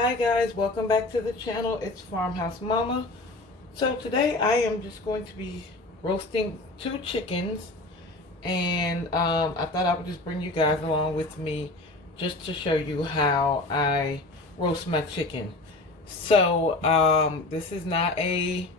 Hi guys, welcome back to the channel. It's Farmhouse Mama. So today I am just going to be roasting 2 chickens, and I thought I would just bring you guys along with me just to show you how I roast my chicken. So this is not a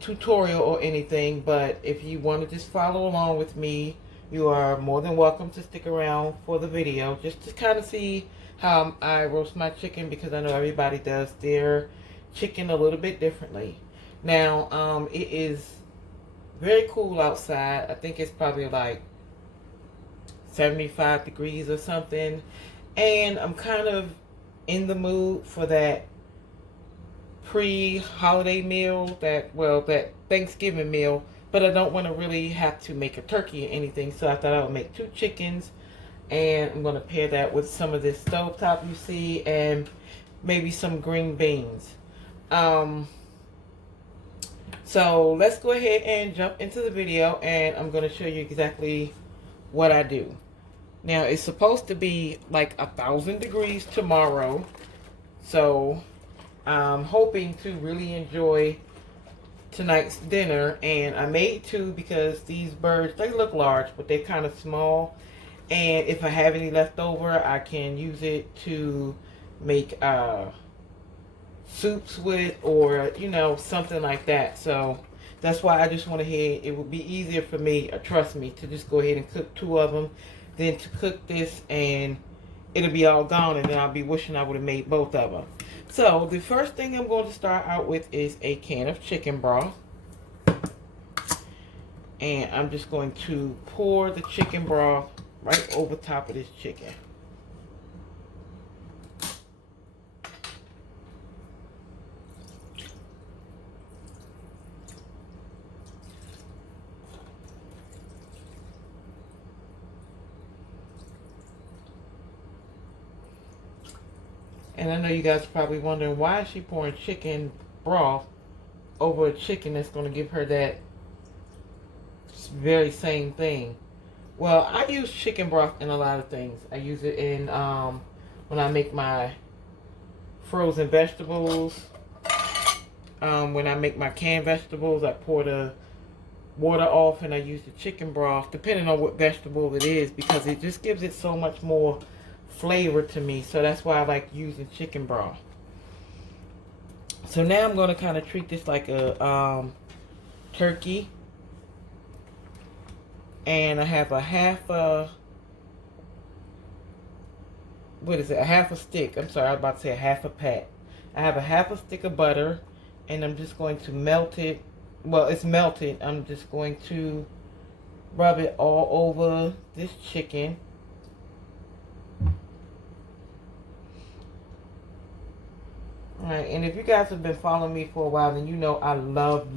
tutorial or anything, but if you want to just follow along with me, you are more than welcome to stick around for the video just to kind of see how I roast my chicken, because I know everybody does their chicken a little bit differently. Now, it is very cool outside. I think it's probably like 75 degrees or something, and I'm kind of in the mood for that pre-holiday meal, that Thanksgiving meal, but I don't want to really have to make a turkey or anything, so I thought I would make 2 chickens, and I'm going to pair that with some of this stovetop you see, and maybe some green beans. So let's go ahead and jump into the video, and I'm going to show you exactly what I do. Now, it's supposed to be like 1,000 degrees tomorrow, so I'm hoping to really enjoy tonight's dinner. And I made 2 because these birds, they look large, but they're kind of small. And if I have any left over, I can use it to make soups with, or, you know, something like that. So that's why I just went ahead. It would be easier for me, trust me, to just go ahead and cook 2 of them than to cook this and it'll be all gone, and then I'll be wishing I would have made both of them. So the first thing I'm going to start out with is a can of chicken broth. And I'm just going to pour the chicken broth right over top of this chicken. And I know you guys are probably wondering, why is she pouring chicken broth over a chicken that's going to give her that very same thing? Well, I use chicken broth in a lot of things. I use it in when I make my frozen vegetables. When I make my canned vegetables, I pour the water off and I use the chicken broth, depending on what vegetable it is, because it just gives it so much more flavor to me. So that's why I like using chicken broth. So now I'm going to kind of treat this like a turkey. And I have a half a, what is it, a half a stick. I'm sorry, I was about to say a half a pat. I have a half a stick of butter, and I'm just going to melt it. Well, it's melted. I'm just going to rub it all over this chicken. Alright, and if you guys have been following me for a while, then you know I love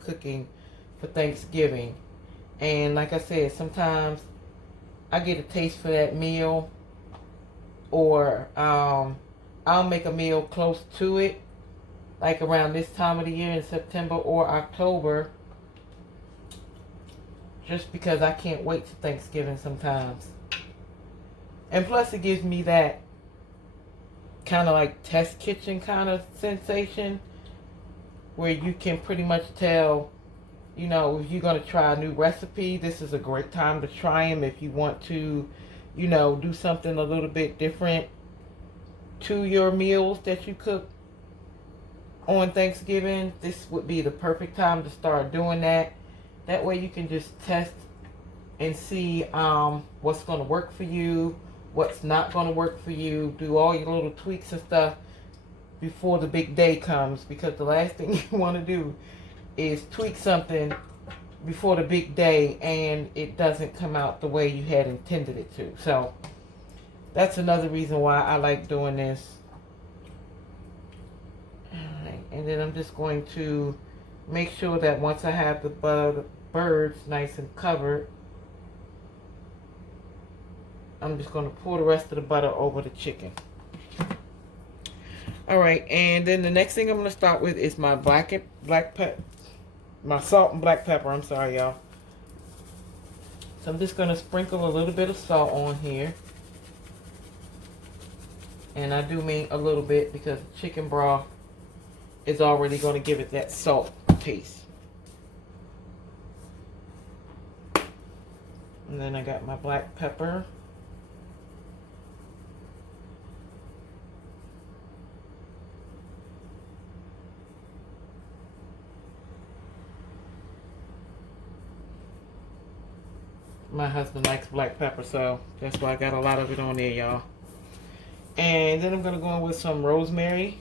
cooking for Thanksgiving. And like I said, sometimes I get a taste for that meal, or I'll make a meal close to it, like around this time of the year in September or October, just because I can't wait to Thanksgiving sometimes. And plus it gives me that kind of like test kitchen kind of sensation, where you can pretty much tell, you know, if you're going to try a new recipe, this is a great time to try them. If you want to, you know, do something a little bit different to your meals that you cook on Thanksgiving, this would be the perfect time to start doing that. That way you can just test and see what's going to work for you, what's not going to work for you. Do all your little tweaks and stuff before the big day comes, because the last thing you want to do is tweak something before the big day and it doesn't come out the way you had intended it to. So that's another reason why I like doing this. Alright, and then I'm just going to make sure that once I have the birds nice and covered, I'm just going to pour the rest of the butter over the chicken. Alright, and then the next thing I'm going to start with is my my salt and black pepper. I'm sorry, y'all. So I'm just going to sprinkle a little bit of salt on here. And I do mean a little bit because chicken broth is already going to give it that salt taste. And then I got my black pepper. My husband likes black pepper, so that's why I got a lot of it on there, y'all. And then I'm going to go in with some rosemary.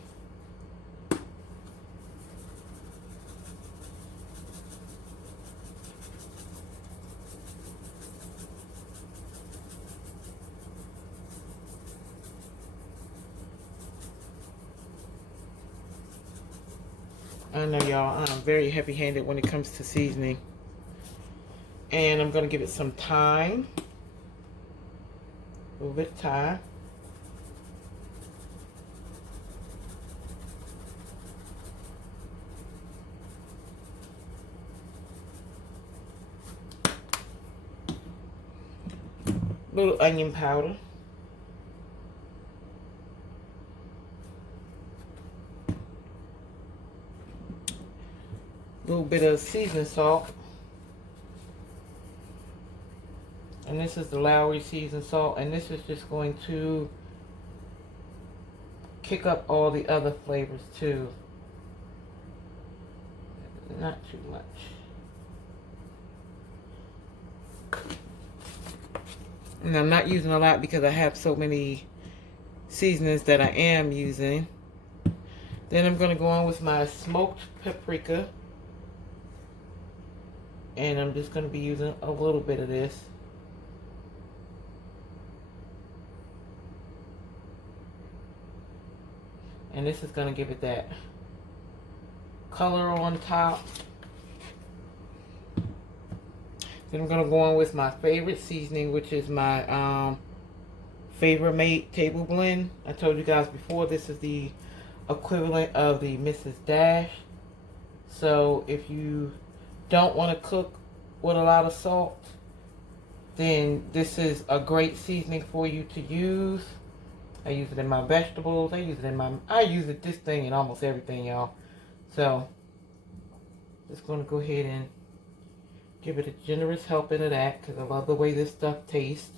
I know, y'all, I'm very heavy-handed when it comes to seasoning. And I'm going to give it some thyme. A little bit of thyme. Little onion powder. Little bit of seasoning salt. And this is the Lowry seasoned salt, and this is just going to kick up all the other flavors too. Not too much. And I'm not using a lot because I have so many seasonings that I am using. Then I'm going to go on with my smoked paprika. And I'm just going to be using a little bit of this. And this is going to give it that color on top. Then I'm going to go on with my favorite seasoning, which is my Favorite Mate Table Blend. I told you guys before, this is the equivalent of the Mrs. Dash. So if you don't want to cook with a lot of salt, then this is a great seasoning for you to use. I use it in my vegetables. I use this thing in almost everything, y'all. So, just going to go ahead and give it a generous helping of that because I love the way this stuff tastes.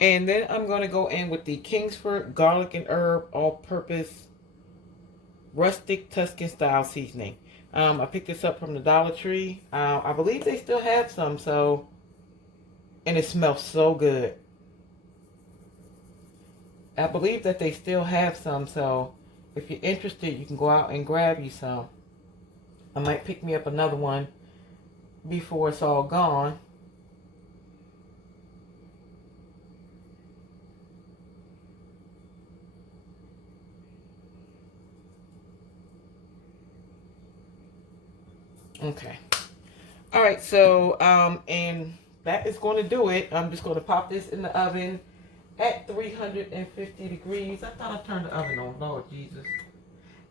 And then I'm going to go in with the Kingsford Garlic and Herb All-Purpose Rustic Tuscan Style Seasoning. I picked this up from the Dollar Tree. I believe they still have some, and it smells so good. I believe that they still have some, so if you're interested, you can go out and grab you some. I might pick me up another one before it's all gone. Okay. All right, so, and that is going to do it. I'm just going to pop this in the oven at 350 degrees. I thought I turned the oven on. Lord Jesus.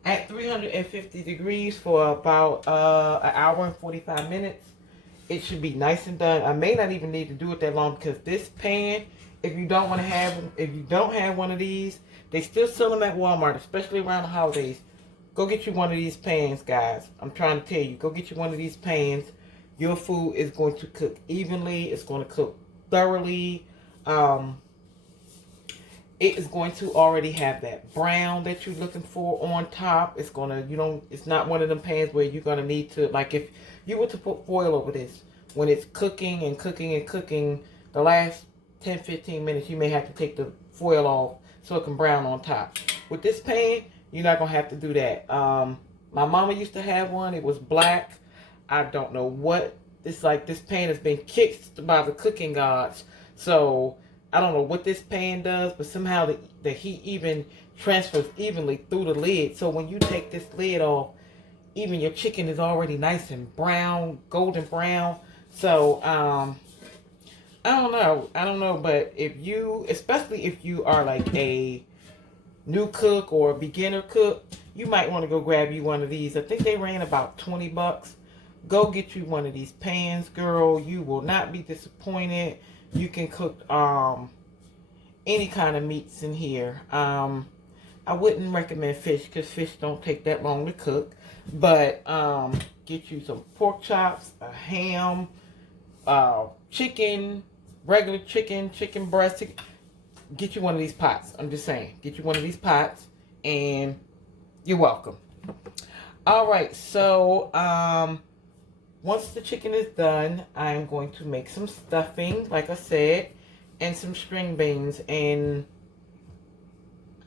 At 350 degrees for about an hour and 45 minutes. It should be nice and done. I may not even need to do it that long because this pan, if you don't have one of these, they still sell them at Walmart, especially around the holidays. Go get you one of these pans, guys. I'm trying to tell you. Go get you one of these pans. Your food is going to cook evenly. It's going to cook thoroughly. It is going to already have that brown that you're looking for on top. It's going to, it's not one of them pans where you're going to need to, like if you were to put foil over this, when it's cooking and cooking and cooking, the last 10, 15 minutes, you may have to take the foil off so it can brown on top. With this pan, you're not going to have to do that. My mama used to have one. It was black. I don't know what. It's like this pan has been kicked by the cooking gods. So I don't know what this pan does, but somehow the heat even transfers evenly through the lid. So when you take this lid off, even your chicken is already nice and brown, golden brown. So I don't know, but especially if you are like a new cook or a beginner cook, you might want to go grab you one of these. I think they ran about 20 bucks. Go get you one of these pans, girl. You will not be disappointed. You can cook any kind of meats in here. I wouldn't recommend fish because fish don't take that long to cook. But get you some pork chops, a ham, chicken, regular chicken, chicken breast. Get you one of these pots. I'm just saying. Get you one of these pots and you're welcome. All right. So once the chicken is done, I'm going to make some stuffing, like I said, and some string beans. And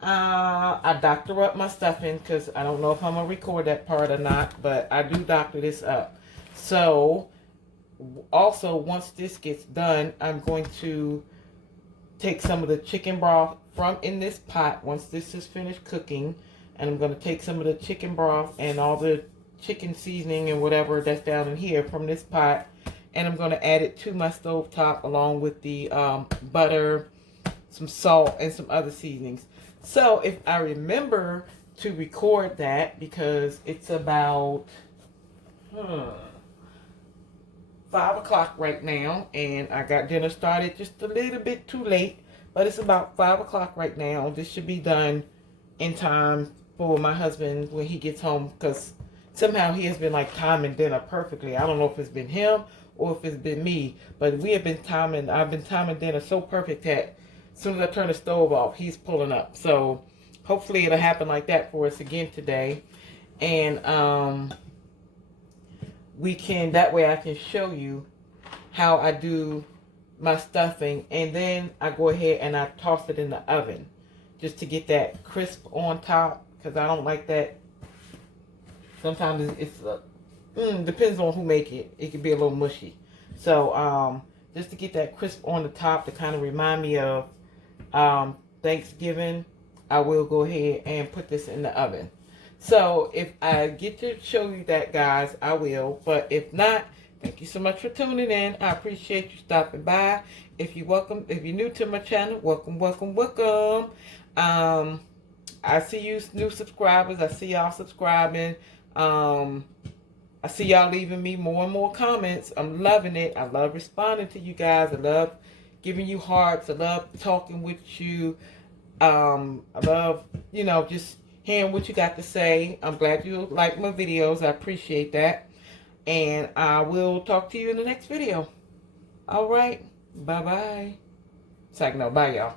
I doctor up my stuffing because I don't know if I'm going to record that part or not, but I do doctor this up. So, also, once this gets done, I'm going to take some of the chicken broth from in this pot once this is finished cooking. And I'm going to take some of the chicken broth and all the chicken seasoning and whatever that's down in here from this pot. And I'm going to add it to my stovetop along with the butter, some salt, and some other seasonings. So if I remember to record that, because it's about 5 o'clock right now, and I got dinner started just a little bit too late, but it's about 5 o'clock right now. This should be done in time for my husband when he gets home, because somehow he has been like timing dinner perfectly. I don't know if it's been him or if it's been me, but we have been timing, I've been timing dinner so perfect that as soon as I turn the stove off, he's pulling up. So hopefully it'll happen like that for us again today. And we can, that way I can show you how I do my stuffing. And then I go ahead and I toss it in the oven just to get that crisp on top, because I don't like that. Sometimes it's depends on who make it. It can be a little mushy. So just to get that crisp on the top to kind of remind me of Thanksgiving, I will go ahead and put this in the oven. So if I get to show you that, guys, I will. But if not, thank you so much for tuning in. I appreciate you stopping by. If you're new to my channel, welcome, welcome, welcome. I see you new subscribers. I see y'all subscribing. I see y'all leaving me more and more comments. I'm loving it. I love responding to you guys. I love giving you hearts. I love talking with you. I love, just hearing what you got to say. I'm glad you like my videos. I appreciate that. And I will talk to you in the next video. All right. Bye-bye. It's like, no, bye, y'all.